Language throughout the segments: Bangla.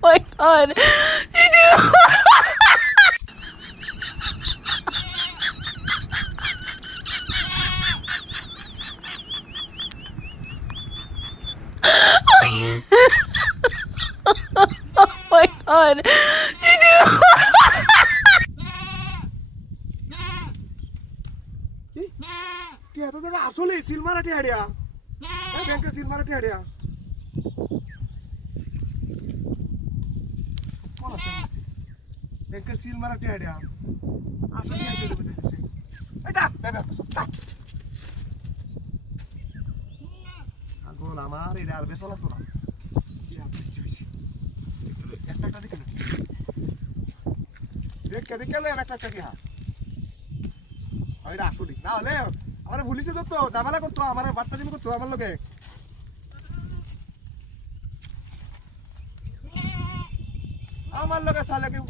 my god. Oh my god. টিয়া তো দাদা আসলে সিল মারা টিয়া টিয়া ব্যাংকে সিল মারা টিয়া টিয়া কোন আছে ব্যাংকে সিল মারা টিয়া টিয়া আসলে টিয়া টিয়া বলে দিছে এই দা বেবে ছাগল আমার এটা আর বেসলা তো না টিয়া বুঝছি একটা দেখে দেখে দেখে লে একটা টিয়া ওইটা আসলে না হলে আমার ভুলিছে তো ঝামেলা করতো আমার বাটপাজি করতো আমার লগে আমার লগে চালাকি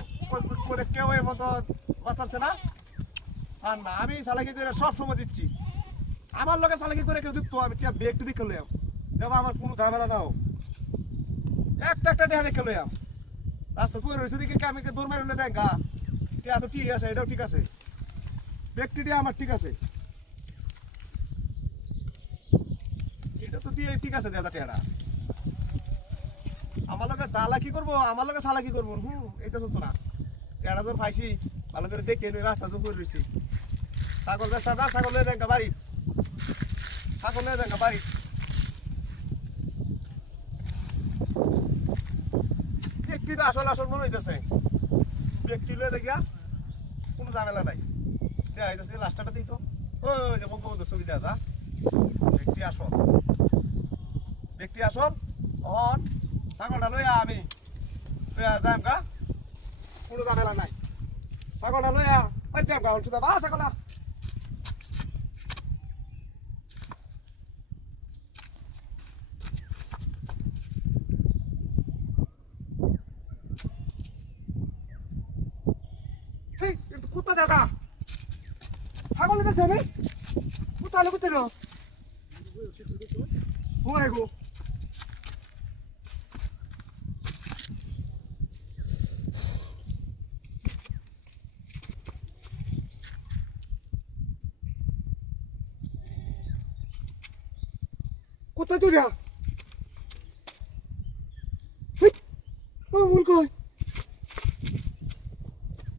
করে কেউ এর মতো বাঁচাচ্ছে না আর না আমি চালাকি করে সব সময় দিচ্ছি আমার লগে চালাকি করে কেউ দিত আমি টিয়া বেগ দিকে লইয়াম দেবা আমার কোনো ঝামেলা নাও একটা টিয়া দেখে লইয়াম রাস্তা পুরো রয়েছে দিকে আমি দৌড় মারি দেখ গা টিয়া তো ঠিক আছে এটাও ঠিক আছে ব্যক্তিটি আমার ঠিক আছে এটা তো দিয়ে ঠিক আছে দাদা টেড়া আমার লগে চালাকি করবো আমার লগে চালাকি করবো এটা চলতো না টেড়া তোর পাইছি ভালো করে দেখে নই রাস্তা তো করে রয়েছি ছাগল বেচা না ছাগল নিয়ে দেন বাড়ি ছাগল নিয়ে দেন বাড়ি ব্যক্তি তো আসল আসল মনে হইতেছে ব্যক্তি লয়ে দেখিয়া কোনো ঝামেলা নাই লাস্টটা দিই তো ওই যে বঙ্গবন্ধু ছবি দেওয়া যা ব্যক্তি আসল অন ছাগলটা লইয়া আমি লইয়া যাম গা কোনো ঝামেলা নাই ছাগলটা লইয়া ওই যাম গা শুধু বা ছাগলা হেই এটা তো কুত্তা দাদা ছাগল দিতেছে আমি কোথায় কোথায় না ও গো কোথায় তুই